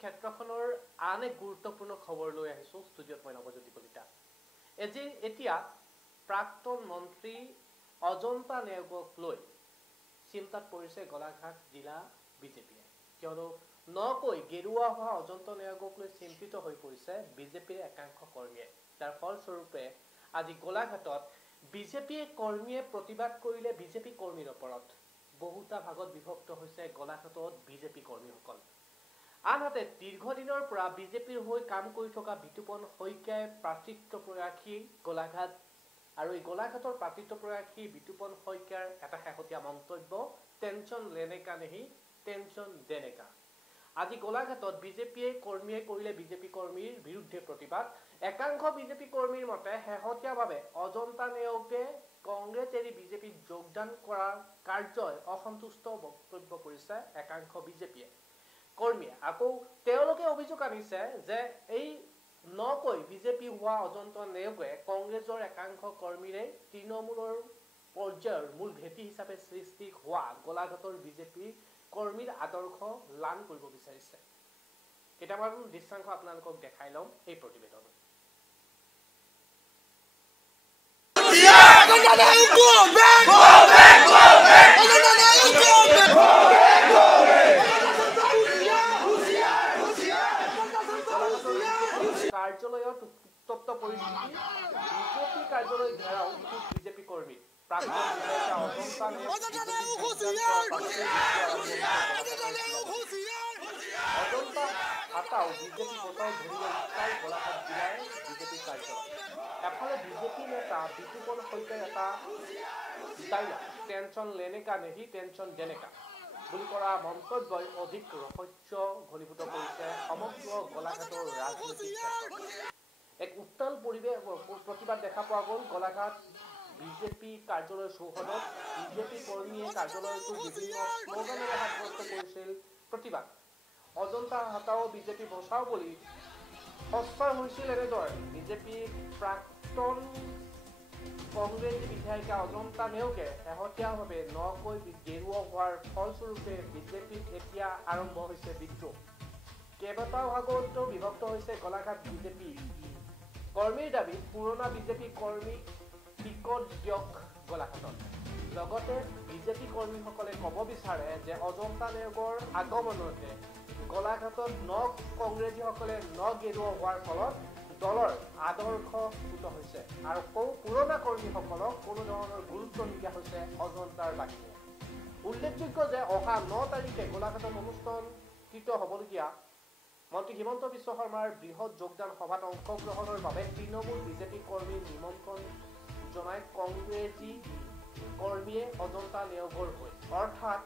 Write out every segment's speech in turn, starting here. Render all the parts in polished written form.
ক্ষেত্ৰখনৰ আন এক গুৰুত্বপূৰ্ণ খবৰ লৈ আহিছোঁ ষ্টুডিঅ'ত মই নৱজ্যোতি কলিতা। এতিয়া প্ৰাক্তন মন্ত্ৰী অজন্তা নেওগক লৈ চিন্তাত পৰিছে গোলাঘাট জিলা বিজেপিয়ে, কিয়নো নকৈ গেৰুৱা হোৱা অজন্তা নেওগক লৈ চিন্তিত হৈ পৰিছে বিজেপিৰ একাংশ কৰ্মীয়ে। যাৰ ফলস্বৰূপে আজি গোলাঘাটত বিজেপিয়ে কৰ্মীয়ে প্ৰতিবাদ কৰিলে বিজেপি কৰ্মীৰ ওপৰত। বহুতা ভাগত বিভক্ত হৈছে গোলাঘাটত বিজেপি কৰ্মীসকল। আনহাতে দীৰ্ঘদিনৰ পৰা বিজেপিৰ হৈ কাম কৰি থকা বিতুপন শইকীয়াই প্ৰাৰ্থিত্ব প্ৰয়াসী গোলাঘাট আৰু এই গোলাঘাটৰ প্ৰাৰ্থিত্ব প্ৰয়াসী বিতুপন শইকীয়াৰ এটা শেহতীয়া মন্তব্য, টেনচন লেনেকা নেহি টেনচন দেনেকা। আজি গোলাঘাটত বিজেপিয়ে কৰ্মীয়ে কৰিলে বিজেপি কৰ্মীৰ বিৰুদ্ধে প্ৰতিবাদ। একাংশ বিজেপি কৰ্মীৰ মতে শেহতীয়াভাৱে অজন্তা নেওগে কংগ্ৰেছ এৰি বিজেপিত যোগদান কৰাৰ কাৰ্যই অসন্তুষ্ট বক্তব্য কৰিছে একাংশ বিজেপিয়ে কৰ্মীয়ে। আকৌ তেওঁলোকে অভিযোগ আনিছে যে এই নকৈ বিজেপি হোৱা অজন্তা নেওগে কংগ্ৰেছৰ একাংশ কৰ্মীৰে তৃণমূলৰ পৰ্যায়ৰ মূল ভেটি হিচাপে সৃষ্টি হোৱা গোলাঘাটৰ বিজেপি কৰ্মীৰ আদৰ্শ লান কৰিব বিচাৰিছে। কেইটামান দৃশ্যাংশ আপোনালোকক দেখাই লম এই প্ৰতিবেদনত। কাৰ্যালয়ত উত্তপ্ত পৰিস্থিতি, বিজেপি কাৰ্যালয় ঘেৰাও বিজেপি কৰ্মী। প্ৰাক্তন বিধায়িকা অজন্তা হাতাও বিজেপি বছৰ ধৰিলে উত্তাল গোলাঘাট জিলাৰ বিজেপি কাৰ্যালয়। এফালে বিজেপি নেতা বিতুপন শইকীয়াই এটা ডাইলগ, টেনচন লেনেকা নেহি টেনচন দেনেকা বুলি কৰা মন্তব্যই অধিক ৰহস্য ঘনীভূত কৰিছে সমগ্ৰ গোলাঘাটৰ ৰাজনৈতিক ক্ষেত্ৰত। এক উত্তাল পৰিৱেশ প্ৰতিবাদ দেখা পোৱা গ'ল গোলাঘাট বিজেপি কাৰ্যালয় চৌহদত। বিজেপি কৰ্মীয়ে কাৰ্যালয়টোৰ বিভিন্ন শ্লোগানেৰে সাব্যস্ত কৰিছিল প্ৰতিবাদ। অজন্তা হাতাও বিজেপি বচাও বুলি সস্তাৰ হৈছিল এনেদৰে বিজেপিৰ প্ৰাক্তন কংগ্ৰেছী বিধায়িকা অজন্তা নেওগে শেহতীয়াভাৱে নকৈ গেৰুৱা হোৱাৰ ফলস্বৰূপে বিজেপিত এতিয়া আৰম্ভ হৈছে বিদ্ৰোহ। কেইবাটাও ভাগত বিভক্ত হৈছে গোলাঘাট বিজেপি কৰ্মীৰ দাবী পুৰণা বিজেপি কৰ্মীক টিকট দিয়ক গোলাঘাটত। লগতে বিজেপি কৰ্মীসকলে ক'ব বিচাৰে যে অজন্তা নেওগৰ আগমনতে গোলাঘাটত কংগ্ৰেছীসকলে গেৰুৱা হোৱাৰ ফলত দলৰ আদৰ্শ চ্যুত হৈছে আৰু পুৰণা কৰ্মীসকলক কোনো ধৰণৰ গুৰুত্ব নিদিয়া হৈছে অজন্তাৰ বাহিৰে। উল্লেখযোগ্য যে অহা 9 তাৰিখে গোলাঘাটত অনুষ্ঠিত হ'বলগীয়া মন্ত্ৰী হিমন্ত বিশ্ব শৰ্মাৰ বৃহৎ যোগদান সভাত অংশগ্ৰহণৰ বাবে তৃণমূল বিজেপি কৰ্মীৰ নিমন্ত্ৰণ জনাই কংগ্ৰেছী কৰ্মীয়ে অজন্তা নেওগৰ হৈ, অৰ্থাৎ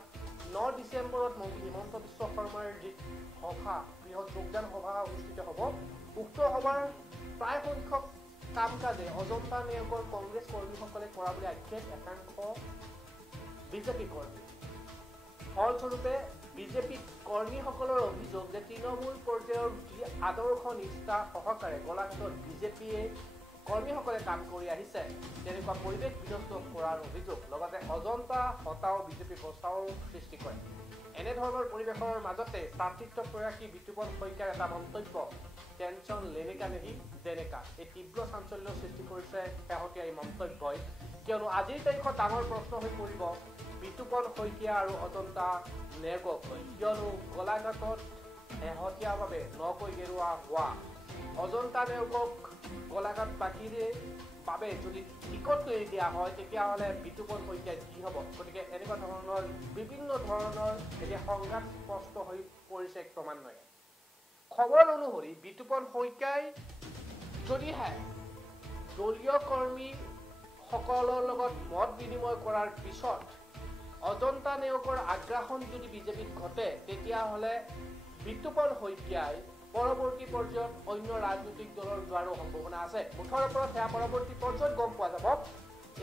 9 ডিচেম্বৰত মন্ত্ৰী হিমন্ত বিশ্ব শৰ্মাৰ যি সভা বৃহৎ যোগদান সভা অনুষ্ঠিত হ'ব, উক্ত সভাৰ প্ৰায় সংখ্যক কাম কাজে অজন্তা নেওগৰ কংগ্ৰেছ কৰ্মীসকলে কৰা বুলি আক্ষেপ একাংশ বিজেপি কৰ্মী। ফলস্বৰূপে বিজেপি কৰ্মীসকলৰ অভিযোগ যে তৃণমূল পৰ্যায়ৰ যি আদৰ্শ নিষ্ঠা সহকাৰে গোলাঘাটত বিজেপিয়ে কৰ্মীসকলে কাম কৰি আহিছে তেনেকুৱা পৰিৱেশ বিনষ্ট কৰাৰ অভিযোগ। লগতে অজন্তা হতাও বিজেপি বচাও সৃষ্টি কৰে। এনেধৰণৰ পৰিৱেশৰ মাজতে প্ৰাৰ্থিত্ব প্ৰয়াসী বিতুপন শইকীয়াৰ এটা মন্তব্য, টেনচন লেনেকা নেহি দেনেকা, এই তীব্ৰ চাঞ্চল্যৰ সৃষ্টি কৰিছে শেহতীয়া এই মন্তব্যই, কিয়নো আজিৰ তাৰিখত ডাঙৰ প্ৰশ্ন হৈ পৰিব বিতুপন শইকীয়া আৰু অজন্তা নেওগক লৈ, কিয়নো গোলাঘাটত শেহতীয়াভাৱে নকৈ গেৰুৱা হোৱা অজন্তা নেওগক গোলাঘাটবাসীৰে বাবে যদি টিকট তৈরি দিয়া হয় তেতিয়াহ'লে বিতুপন শইকীয়া কি হ'ব। গতিকে এনেকুৱা ধৰণৰ বিভিন্ন ধৰণৰ এতিয়া সংঘাত স্পষ্ট হৈ পৰিছে ক্ৰমান্বয়ে। খবৰ অনুসৰি বিতুপন শইকীয়াই যদিহে দলীয় কৰ্মীসকলৰ লগত মত বিনিময় কৰাৰ পিছত অজন্তা নেওগৰ আগ্ৰাসন যদি বিজেপিত ঘটে তেতিয়াহ'লে বিতুপন শইকীয়াই পৰৱৰ্তী পৰ্যায়ত অন্য ৰাজনৈতিক দলৰ যোৱাৰো সম্ভাৱনা আছে। মুঠৰ ওপৰত সেয়া পৰৱৰ্তী পৰ্যায়ত গম পোৱা যাব।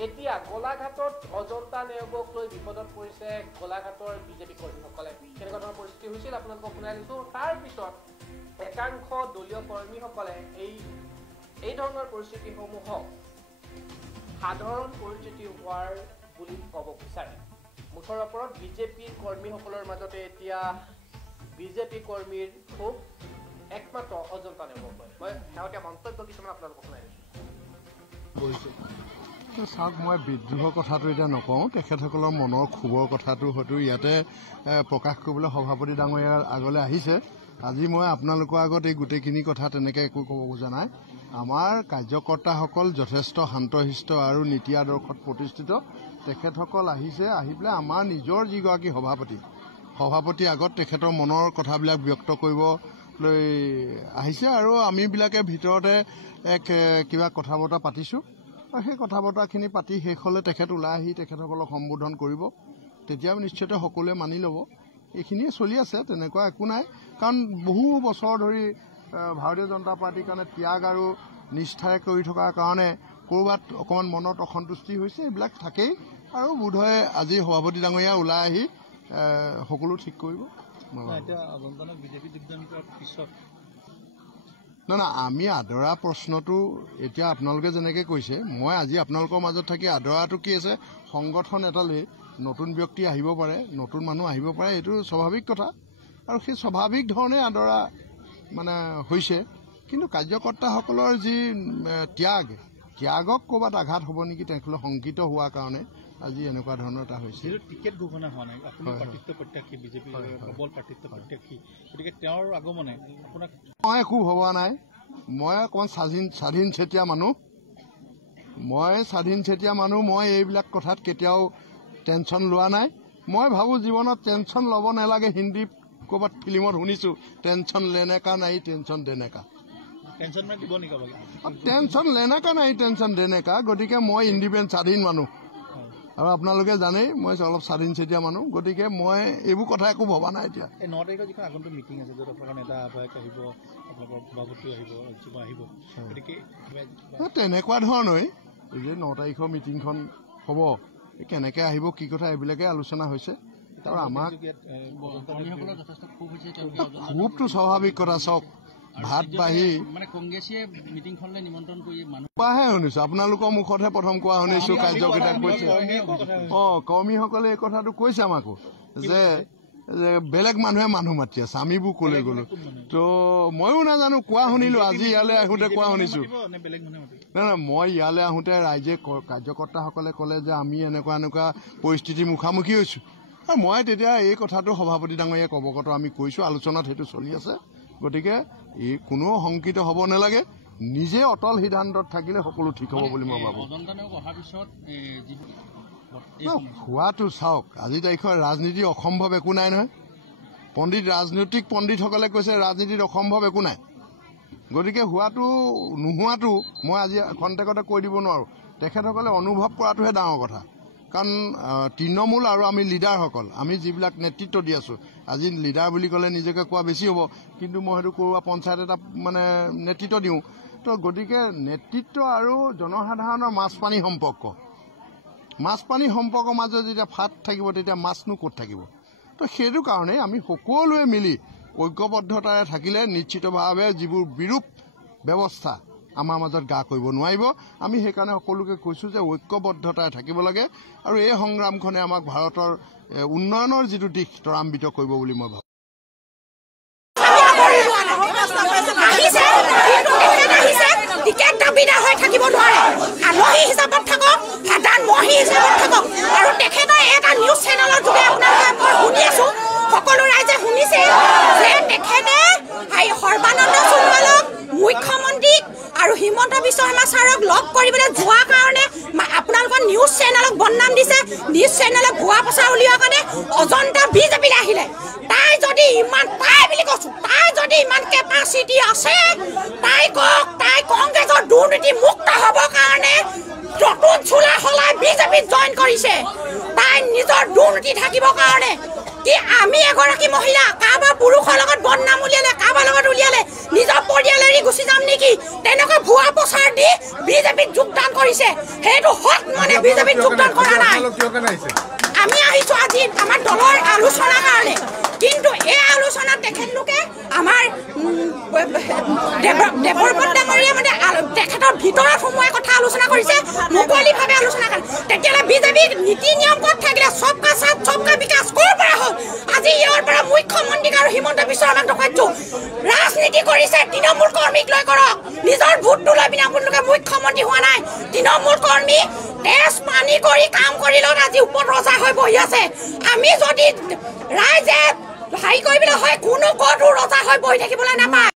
এতিয়া গোলাঘাটত অজন্তা নেওগক লৈ বিপদত পৰিছে গোলাঘাটৰ বিজেপি কৰ্মীসকলে। কেনেকুৱা ধৰণৰ পৰিস্থিতি হৈছিল আপোনালোকক শুনাই দিছোঁ। তাৰ পিছত একাংশ দলীয় কৰ্মীসকলে এই ধৰণৰ পৰিস্থিতিসমূহক সাধাৰণ পৰিস্থিতি হোৱাৰ বুলি ক'ব বিচাৰে। মুঠৰ ওপৰত বিজেপি কৰ্মীসকলৰ মাজতে এতিয়া বিজেপি কৰ্মীৰ খুব একমাত্ৰ অজন্তা নেওগকৈ মই শেহতীয়া মন্তব্য কিছুমান আপোনালোকক শুনাই দিছোঁ চাওক মই বিদ্ৰোহৰ কথাটো এতিয়া নকওঁ তেখেতসকলৰ মনৰ ক্ষোভৰ কথাটো হয়তো ইয়াতে প্ৰকাশ কৰিবলৈ সভাপতি ডাঙৰীয়াৰ আগলৈ আহিছে আজি মই আপোনালোকৰ আগত এই গোটেইখিনি কথা তেনেকৈ একো ক'ব খোজা নাই আমাৰ কাৰ্যকৰ্তাসকল যথেষ্ট শান্তশিষ্ট আৰু নীতি আদৰ্শত প্ৰতিষ্ঠিত তেখেতসকল আহিছে আহি পেলাই আমাৰ নিজৰ যিগৰাকী সভাপতি আগত তেখেতৰ মনৰ কথাবিলাক ব্যক্ত কৰিবলৈ আহিছে আৰু আমিবিলাকে ভিতৰতে এক কিবা কথা বতৰা পাতিছোঁ আৰু সেই কথা বতৰাখিনি পাতি শেষ হ'লে তেখেত ওলাই আহি তেখেতসকলক সম্বোধন কৰিব তেতিয়া নিশ্চয়তে সকলোৱে মানি ল'ব এইখিনিয়ে চলি আছে তেনেকুৱা একো নাই কাৰণ বহু বছৰ ধৰি ভাৰতীয় জনতা পাৰ্টিৰ কাৰণে ত্যাগ আৰু নিষ্ঠাৰে কৰি থকাৰ কাৰণে ক'ৰবাত অকণমান মনত অসন্তুষ্টি হৈছে এইবিলাক থাকেই আৰু বোধহয় আজি সভাপতি ডাঙৰীয়া ওলাই আহি সকলো ঠিক কৰিব না আমি আদৰা প্ৰশ্নটো এতিয়া আপোনালোকে যেনেকৈ কৈছে মই আজি আপোনালোকৰ মাজত থাকি আদৰাটো কি আছে সংগঠন এটালৈ নতুন ব্যক্তি আহিব পাৰে নতুন মানুহ আহিব পাৰে এইটো স্বাভাৱিক কথা আৰু সেই স্বাভাৱিক ধৰণে আদৰা মানে হৈছে কিন্তু কাৰ্যকৰ্তাসকলৰ যি ত্যাগক ক'ৰবাত আঘাত হ'ব নেকি তেওঁলোকে শংকিত হোৱাৰ কাৰণে আজি এনেকুৱা ধৰণৰ এটা হৈছে টিকেট ঘোষণা হোৱা নাই আপুনি প্ৰাৰ্থিত্ব প্ৰত্যাশী বিজেপি প্ৰবল প্ৰাৰ্থিত্ব প্ৰত্যাশী গতিকে তেওঁৰ আগমনে আপোনাক মই একো ভবা নাই মই অকণমান স্বাধীন চেতিয়া মানুহ মই এইবিলাক কথাত কেতিয়াও টেনশ্যন লোৱা নাই মই ভাবোঁ জীৱনত টেনশ্যন ল'ব নালাগে হিন্দী ক'ৰবাত ফিল্মত শুনিছোঁ টেনশ্যন লেনেকা নাই টেনশ্যন দেনেকা টেনশ্যন লেনেকা নাই টেনশ্যন দেনেকা গতিকে মই ইণ্ডিপেণ্ডেণ্ট স্বাধীন মানুহ আৰু আপোনালোকে জানেই মই অলপ স্বাধীন চেতিয়া মানুহ গতিকে মই এইবোৰ কথা একো ভবা নাই এতিয়া 9 তাৰিখৰ যিখন আগন্তুক মিটিং আছে য'ত আপোনালোকৰ নেতা আহ্বায়ক আহিব আপোনালোকৰ সভাপতি আহিব গতিকে তেনেকুৱা ধৰণেই যে 9 তাৰিখৰ মিটিংখন হ'ব কেনেকৈ আহিব কি কথা এইবিলাকে আলোচনা হৈছে আৰু আমাক খুবটো স্বাভাৱিক কথা চাওক ভাত বাঢ়ি মানে কংগ্ৰেছে মিটিংখনলৈ নিমন্ত্ৰণ কৰি কোৱাহে শুনিছোঁ আপোনালোকৰ মুখতহে প্ৰথম কোৱা শুনিছোঁ কাৰ্যকেইটাক কৈছে কৰ্মীসকলে এই কথাটো কৈছে আমাকো যে বেলেগ মানুহে মানুহ মাতি আছে আমিবোৰ ক'লৈ গ'লো তো ময়ো নাজানো কোৱা শুনিলোঁ আজি ইয়ালৈ আহোঁতে কোৱা শুনিছোঁ নাই মই ইয়ালৈ আহোঁতে ৰাইজে কাৰ্যকৰ্তাসকলে ক'লে যে আমি এনেকুৱা পৰিস্থিতিৰ মুখামুখি হৈছোঁ আৰু মই তেতিয়া এই কথাটো সভাপতি ডাঙৰীয়াক অৱগত আমি কৈছোঁ আলোচনাত সেইটো চলি আছে গতিকে এই কোনো শংকিত হ'ব নালাগে নিজে অটল সিদ্ধান্তত থাকিলে সকলো ঠিক হ'ব বুলি মই ভাবোঁ হোৱাটো চাওক আজি তাৰিখৰ ৰাজনীতি অসম্ভৱ একো নাই নহয় ৰাজনৈতিক পণ্ডিতসকলে কৈছে ৰাজনীতিত অসম্ভৱ একো নাই গতিকে হোৱাটো নোহোৱাটো মই আজি খন্তেকতে কৈ দিব নোৱাৰোঁ তেখেতসকলে অনুভৱ কৰাটোহে ডাঙৰ কথা কাৰণ তৃণমূল আৰু আমি লিডাৰসকল আমি যিবিলাক নেতৃত্ব দি আছোঁ আজি লিডাৰ বুলি ক'লে নিজকে কোৱা বেছি হ'ব কিন্তু মই সেইটো কৰোৱা পঞ্চায়ত এটা মানে নেতৃত্ব দিওঁ তো গতিকে নেতৃত্ব আৰু জনসাধাৰণৰ মাছপানী সম্পৰ্কৰ মাজত যেতিয়া ফাট থাকিব তেতিয়া মাছনো ক'ত থাকিব তো সেইটো কাৰণে আমি সকলোৱে মিলি ঐক্যবদ্ধতাৰে থাকিলে নিশ্চিতভাৱে যিবোৰ বিৰূপ ব্যৱস্থা আমাৰ মাজত গা কৰিব নোৱাৰিব আমি সেইকাৰণে সকলোকে কৈছোঁ যে ঐক্যবদ্ধতাৰে থাকিব লাগে আৰু এই সংগ্ৰামখনে আমাক ভাৰতৰ উন্নয়নৰ যিটো দিশ ত্বৰান্বিত কৰিব বুলি মই ভাবোঁ টিকেট দাবীদাৰ হৈ থাকিব নোৱাৰে আলহী হিচাপত থাকক সাধাৰণ মহী হিচাপত থাকক আৰু তেখেতে এটা নিউজ চেনেলৰ যোগে আপোনালোকে মই শুনি আছোঁ সকলো ৰাইজে শুনিছে যে তেখেতে সৰ্বানন্দ সোণোৱালক মুখ্যমন্ত্ৰীক আৰু হিমন্ত বিশ্ব শৰ্মা ছাৰক লগ কৰিবলৈ যোৱাৰ কাৰণে আপোনালোকৰ নিউজ চেনেলক বদনাম দিছে নিউজ চেনেলে ভুৱা প্ৰচাৰ উলিওৱাৰ কাৰণে অজন্তা বিজেপিলৈ আহিলে তাই যদি ইমান কেপাচিটি আছে তাই কওক তাই কংগ্ৰেছৰ দুৰ্নীতি মুক্ত হ'বৰ কাৰণে নতুন চোলা সলাই বিজেপিত জইন কৰিছে তাই নিজৰ দুৰ্নীতি থাকিবৰ কাৰণে কি আমি এগৰাকী মহিলা কাৰোবাৰ পুৰুষৰ লগত বদনাম উলিয়ালে কাৰোবাৰ লগত উলিয়ালে নিজৰ পৰিয়াল এৰি গুচি যাম নেকি তেনেকুৱা ভুৱা প্ৰচাৰ দি বিজেপিত যোগদান কৰিছে সেইটো হক মানে বিজেপিত যোগদান কৰা নাই আমি আহিছোঁ আজি আমাৰ দলৰ আলোচনাৰ কাৰণে কিন্তু এই আলোচনাত তেখেতলোকে আমাৰ দেৱব্ৰত ডাঙৰীয়া মানে তেখেতৰ ভিতৰত সোমোৱাই কথা আলোচনা কৰিছে মুকলিভাৱে আলোচনা কৰে তেতিয়াহ'লে বিজেপিৰ নীতি নিয়ম ক'ত থাকিলে সবকা সাথ সবকা বিকাশ ক'ৰ পৰা হ'ল আজি ইয়াৰ পৰা মুখ্যমন্ত্ৰীক আৰু হিমন্ত বিশ্ব শৰ্মাক দেখুৱাইছোঁ ৰাজনীতি কৰিছে তৃণমূল কৰ্মীক লৈ কৰক নিজৰ ভোটটো লৈ পিনে আপোনালোকে মুখ্যমন্ত্ৰী হোৱা নাই তৃণমূল কৰ্মী তেজ পানী কৰি কাম কৰি লৈ আজি ওপৰত ৰজা হৈ বহি আছে আমি যদি ৰাইজে হাই কৰিবলৈ হয় কোনো ক'তো ৰজা হৈ বহি থাকিবলৈ নাপায়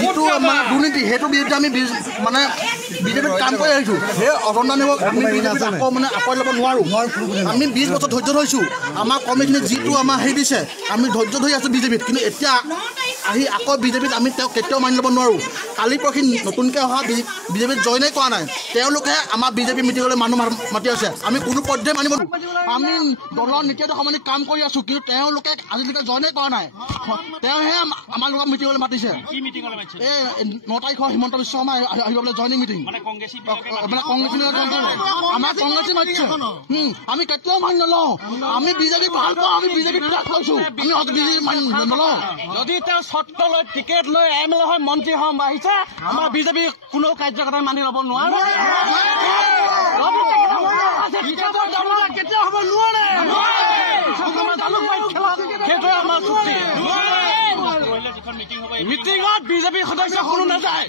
যিটো আমাৰ দুৰ্নীতি সেইটো বিৰুদ্ধে আমি মানে বিজেপিত কাম কৰি আহিছোঁ সেই অজন্তা নেওগক আমি বিজেপিত আকৌ মানে আঁকোৱাই ল'ব নোৱাৰোঁ আমি 20 বছৰ ধৈৰ্য ধৰিছোঁ আমাৰ কৰ্মীখিনি যিটো আমাৰ হেৰি দিছে আমি ধৈৰ্য ধৰি আছোঁ বিজেপিত কিন্তু এতিয়া আহি আকৌ বিজেপিত আমি তেওঁক কেতিয়াও মানি ল'ব নোৱাৰোঁ কালি পৰহি নতুনকৈ অহা বিজেপিত জইনেই কৰা নাই তেওঁলোকে আমাৰ বিজেপি মিটিঙলৈ মানুহ মাতি আছে আমি কোনো পৰ্যায়ে মানিব আমি দলৰ নীতিৰে সমানে কাম কৰি আছোঁ কিন্তু তেওঁলোকে আজিলৈকে জইনেই কৰা নাই তেওঁহে আমাৰ লোকক মিটিঙলৈ মাতিছে এই 9 তাৰিখৰ হিমন্ত বিশ্ব শৰ্মা আহিব বোলে জইনিং মিটিং মানে কংগ্ৰেছী আমাৰ কংগ্ৰেছী মাতিছে আমি কেতিয়াও মানি নলওঁ আমি বিজেপি ভাল পাওঁ আমি বিজেপি ত্যাগ কৰিছোঁ আমি বিজেপি মানি নলওঁ যদি তেওঁ চৰ্ত লৈ টিকেট লৈ MLA হৈ মন্ত্ৰী হম আহিছে আমাৰ বিজেপি কোনো কাৰ্যকৰ্তাই মানি ল'ব নোৱাৰে কেতিয়াও হ'ব নোৱাৰে সেইটোৱে আমাৰ চুক্তি মিটিঙত বিজেপি সদস্য কোনো নাযায়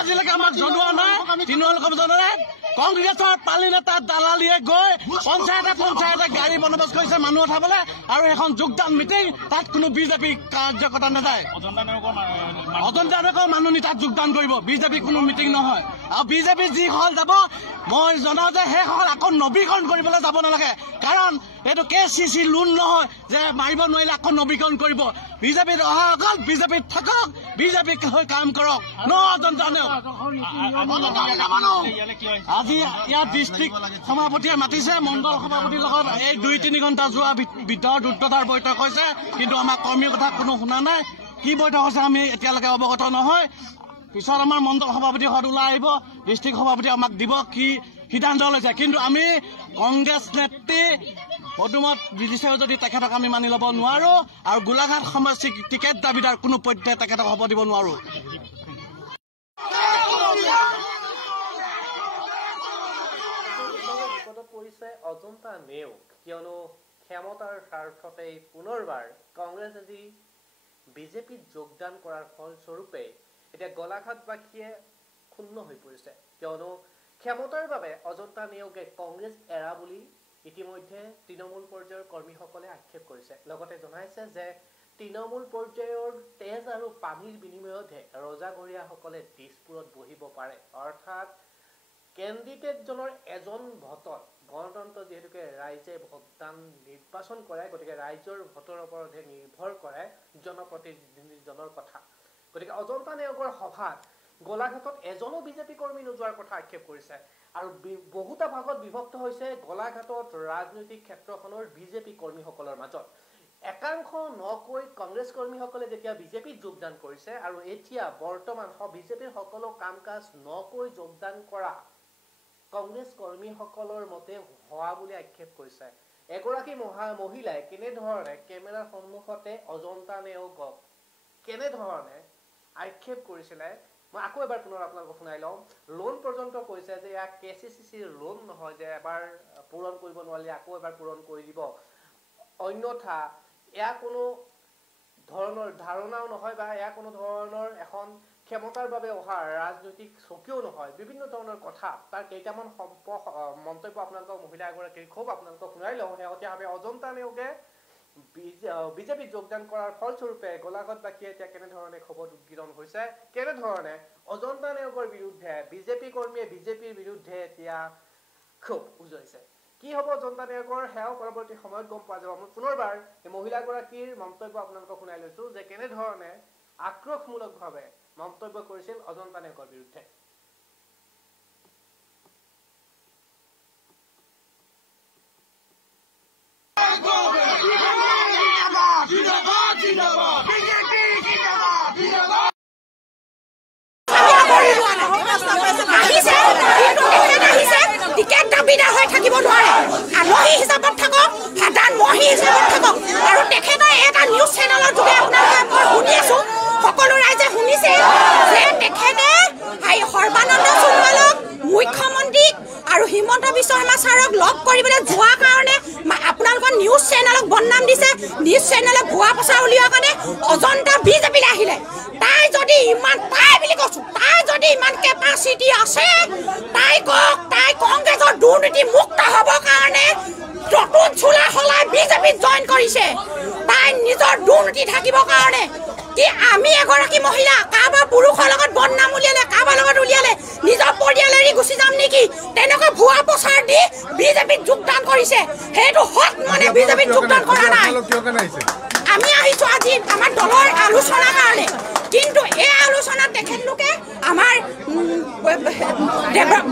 আজিলৈকে আমাক জনোৱা নাই তৃণমূল কমিছনাৰে কংগ্ৰেছৰ পালি নেতা দালালিয়ে গৈ পঞ্চায়তে গাড়ী বন্দোবস্ত কৰিছে মানুহ উঠাবলৈ আৰু এখন যোগদান মিটিং তাত কোনো বিজেপি কাৰ্যকৰ্তা নাযায় অজন্তা নেওগৰ মানুহ তাত যোগদান কৰিব বিজেপি কোনো মিটিং নহয় আৰু বিজেপি যিসকল যাব মই জনাওঁ যে সেইসকল আকৌ নবীকৰণ কৰিবলৈ যাব নালাগে কাৰণ এইটো KCC লোন নহয় যে মাৰিব নোৱাৰিলে আকৌ নবীকৰণ কৰিব বিজেপিত অহা অকল বিজেপিত থাকক বিজেপিক হৈ কাম কৰক অজন্তা নেওগ আজি ইয়াত ডিষ্ট্ৰিক্ট সভাপতিয়ে মাতিছে মণ্ডল সভাপতিৰ লগত এই 2-3 ঘণ্টা যোৱা বিদ্যাৰ দ্ৰুততাৰ বৈঠক হৈছে কিন্তু আমাৰ কৰ্মীৰ কথা কোনো শুনা নাই কি বৈঠক হৈছে আমি এতিয়ালৈকে অৱগত নহয় পিছত আমাৰ মণ্ডল সভাপতি ঘৰত ওলাই আহিব ডিষ্ট্ৰিক্ট সভাপতি আমাক দিব কি সিদ্ধান্ত লৈছে কিন্তু আমি কংগ্ৰেছ নেত্ৰী পদুমত দিছেও যদি তেখেতক আমি মানি ল'ব নোৱাৰো আৰু গোলাঘাট সমষ্টিৰ টিকেট দাবীদাৰ কোনো পৰ্যায়ে তেখেতক হ'ব দিব নোৱাৰো অজন্তা নেওগ কিয়নো ক্ষমতাৰ স্বাৰ্থতে পুনৰবাৰ কংগ্ৰেছ আজি বিজেপিত যোগদান কৰাৰ ফলস্বৰূপে এতিয়া গোলাঘাটবাসীয়ে ক্ষুণ্ণ হৈ পৰিছে কিয়নো ক্ষমতাৰ বাবে অজন্তা নেওগে কংগ্ৰেছ এৰা বুলি ইতিমধ্যে তৃণমূল পৰ্যায়ৰ কৰ্মীসকলে আক্ষেপ কৰিছে লগতে জনাইছে যে তৃণমূল পৰ্যায়ৰ তেজ আৰু পানীৰ বিনিময়তহে ৰজাঘৰীয়াসকলে দিছপুৰত বহিব পাৰে অৰ্থাৎ কেণ্ডিডেটজনৰ এজন ভোটত গণতন্ত্ৰ যিহেতুকে ৰাইজে ভোটদান নিৰ্বাচন কৰে গতিকে ৰাইজৰ ভোটৰ ওপৰতহে নিৰ্ভৰ কৰে জনপ্ৰতিনিধিজনৰ কথা গতিকে অজন্তা নেওগৰ সভাত গোলাঘাটত এজনো বিজেপি কৰ্মী নোযোৱাৰ কথা আক্ষেপ কৰিছে আৰু বহুতা ভাগত বিভক্ত হৈছে গোলাঘাটত ৰাজনৈতিক ক্ষেত্ৰখনৰ বিজেপি কৰ্মীসকলৰ মাজত একাংশ নকৈ কংগ্ৰেছ কৰ্মীসকলে যেতিয়া বিজেপিত যোগদান কৰিছে আৰু এতিয়া বৰ্তমান বিজেপিৰ সকলো কাম কাজ নকৈ যোগদান কৰা কংগ্ৰেছ কৰ্মীসকলৰ মতে হোৱা বুলি আক্ষেপ কৰিছে এগৰাকী মহিলাই কেনেধৰণে কেমেৰাৰ সন্মুখতে অজন্তা নেওগক কেনেধৰণে আক্ষেপ কৰিছিলে মই আকৌ এবাৰ পুনৰ আপোনালোকক শুনাই লওঁ লোন পৰ্যন্ত কৈছে যে ইয়াক KCCৰ লোন নহয় যে এবাৰ পূৰণ কৰিব নোৱাৰিলে আকৌ এবাৰ পূৰণ কৰি দিব অন্যথা এয়া কোনো ধৰণৰ ধাৰণাও নহয় বা এয়া কোনো ধৰণৰ এখন ক্ষমতাৰ বাবে অহা ৰাজনৈতিক চকীও নহয় বিভিন্ন ধৰণৰ কথা তাৰ কেইটামান মন্তব্য আপোনালোকৰ মহিলা এগৰাকীৰ খুব আপোনালোকক শুনাই লওঁ শেহতীয়াভাৱে অজন্তা নেওগে বিজেপিত যোগদান কৰাৰ ফলস্বৰূপে গোলাঘাটবাসীয়ে এতিয়া কেনেধৰণে ক্ষোভত উদ্গীৰণ হৈছে কেনেধৰণে অজন্তা নেওগৰ বিৰুদ্ধে বিজেপি কৰ্মীয়ে বিজেপিৰ বিৰুদ্ধে এতিয়া ক্ষোভ উজলিছে কি হ'ব অজন্তা নেওগৰ সেয়াও পৰৱৰ্তী সময়ত গম পোৱা যাব মই পুনৰবাৰ এই মহিলাগৰাকীৰ মন্তব্য আপোনালোকক শুনাই লৈছো যে কেনেধৰণে আক্ৰোশমূলকভাৱে মন্তব্য কৰিছিল অজন্তা নেওগৰ বিৰুদ্ধে Jinabad! থাকিব নোৱাৰে আলহী হিচাপত থাকক সাধাৰণ মহী হিচাপত থাকক আৰু তেখেতে এটা নিউজ চেনেলৰ যোগে আপোনালোকে মই শুনি আছোঁ সকলো ৰাইজে শুনিছে যে তেখেতে সৰ্বানন্দ সোণোৱালক মুখ্যমন্ত্ৰীক আৰু হিমন্ত বিশ্ব শৰ্মা ছাৰক লগ কৰিবলৈ যোৱাৰ কাৰণে আপোনালোকৰ নিউজ চেনেলক বদনাম দিছে নিউজ চেনেলে ভুৱা প্ৰচাৰ উলিওৱাৰ কাৰণে অজন্তা বিজেপিলৈ আহিলে তাই যদি ইমান তাই বুলি কৈছোঁ তাই যদি ইমান কেপাচিটি আছে তাই কওক তাই কংগ্ৰেছৰ দুৰ্নীতি মুক্ত হ'বৰ কাৰণে নতুন চোলা সলাই বিজেপিত জইন কৰিছে তাই নিজৰ দুৰ্নীতি থাকিবৰ কাৰণে কি আমি এগৰাকী মহিলা কাৰোবাৰ পুৰুষৰ লগত বদনাম উলিয়ালে কাৰোবাৰ লগত উলিয়ালে নিজৰ পৰিয়াল এৰি গুচি যাম নেকি তেনেকুৱা ভুৱা প্ৰচাৰ দি বিজেপিত যোগদান কৰিছে সেইটো হক মানে বিজেপিত যোগদান কৰা নাই আমি আহিছোঁ আজি আমাৰ দলৰ আলোচনাৰ কাৰণে কিন্তু এই আলোচনাত তেখেতলোকে আমাৰ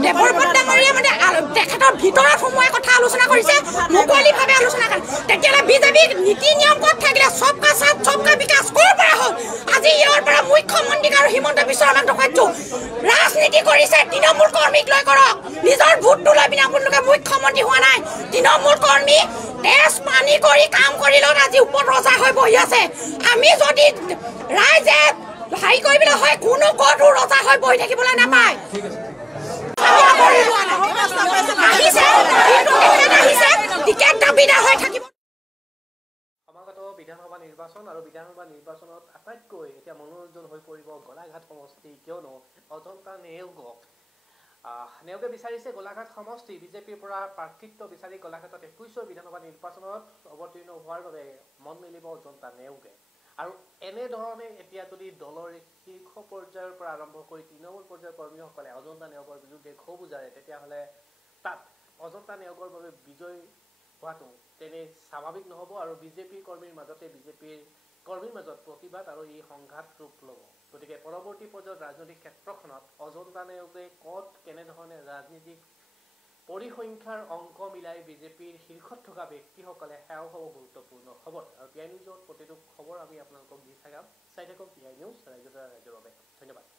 দেৱৰপত ডাঙৰীয়া মানে তেখেতৰ ভিতৰত সোমোৱাই কথা আলোচনা কৰিছে মুকলিভাৱে আলোচনা কৰে তেতিয়াহ'লে বিজেপিৰ নীতি নিয়ম ক'ত থাকিলে সবকা সাথ সবকা বিকাশ ক'ৰ পৰা হ'ল আজি ইয়াৰ পৰা মুখ্যমন্ত্ৰীক আৰু হিমন্ত বিশ্ব শৰ্মাক দেখুৱাইছোঁ ৰাজনীতি কৰিছে তৃণমূল কৰ্মীক লৈ কৰক নিজৰ ভোটটো লৈ পিনে আপোনালোকে মুখ্যমন্ত্ৰী হোৱা নাই তৃণমূল কৰ্মী তেজ পানী কৰি কাম কৰি লগত আজি ওপৰত ৰজা হৈ বহি আছে আমি যদি ৰাইজে হাই কৰিবলৈ হয় কোনো ক'তো ৰজা হৈ বহি থাকিবলৈ নাপায় সমাগত বিধানসভা নিৰ্বাচন আৰু বিধানসভা নিৰ্বাচনত আটাইতকৈ এতিয়া মনোৰঞ্জন হৈ পৰিব গোলাঘাট সমষ্টি কিয়নো অজন্তা নেওগক নেওগে বিচাৰিছে গোলাঘাট সমষ্টি বিজেপিৰ পৰা প্ৰাৰ্থিত্ব বিচাৰি গোলাঘাটত 21 বিধানসভা নিৰ্বাচনত অৱতীৰ্ণ হোৱাৰ বাবে মন মেলিব অজন্তা নেওগে আৰু এনেধৰণে এতিয়া যদি দলৰ শীৰ্ষ পৰ্যায়ৰ পৰা আৰম্ভ কৰি তৃণমূল পৰ্যায়ৰ কৰ্মীসকলে অজন্তা নেওগৰ বিৰুদ্ধে ক্ষোভ উজাৰে তেতিয়াহ'লে তাত অজন্তা নেওগৰ বাবে বিজয় হোৱাটো তেনে স্বাভাৱিক নহ'ব আৰু বিজেপিৰ কৰ্মীৰ মাজতে বিজেপিৰ কৰ্মীৰ মাজত প্ৰতিবাদ আৰু এই সংঘাত ৰূপ ল'ব গতিকে পৰৱৰ্তী পৰ্যায়ত ৰাজনৈতিক ক্ষেত্ৰখনত অজন্তা নেওগে ক'ত কেনেধৰণে ৰাজনীতিক পৰিসংখ্যাৰ অংক মিলাই বিজেপিৰ শীৰ্ষত থকা ব্যক্তিসকলে সেয়াও হ'ব গুৰুত্বপূৰ্ণ খবৰ আৰু PI নিউজৰ প্ৰতিটো খবৰ আমি আপোনালোকক দি থাকাম চাই থাকক PI নিউজ ৰাইজৰ বাবে ধন্যবাদ।